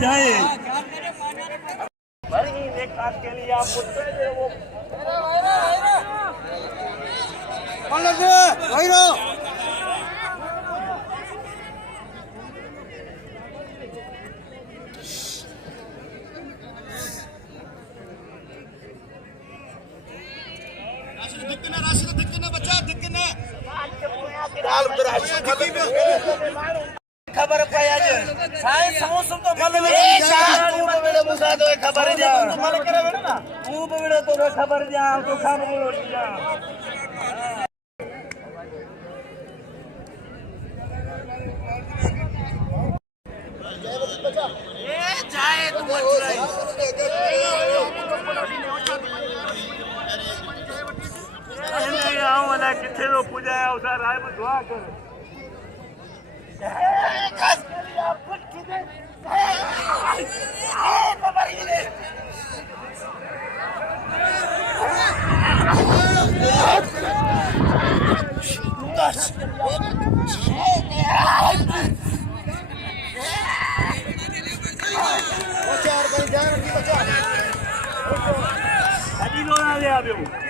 जाए भरी एक खास के लिए आप पुत्र वो राशिद दिक्कत बच्चा दिक्कत खबर पाया जे साए समोसो तो मल में तू बड़े मुसा तो खबर जा मल करे बेटा ना तू बड़े तो खबर जा तो खबर बोल जा ए जाए तू मत नहीं आओ वाला किथे रो पूजा है उसा राय में दुआ कर Hadi lo na le avion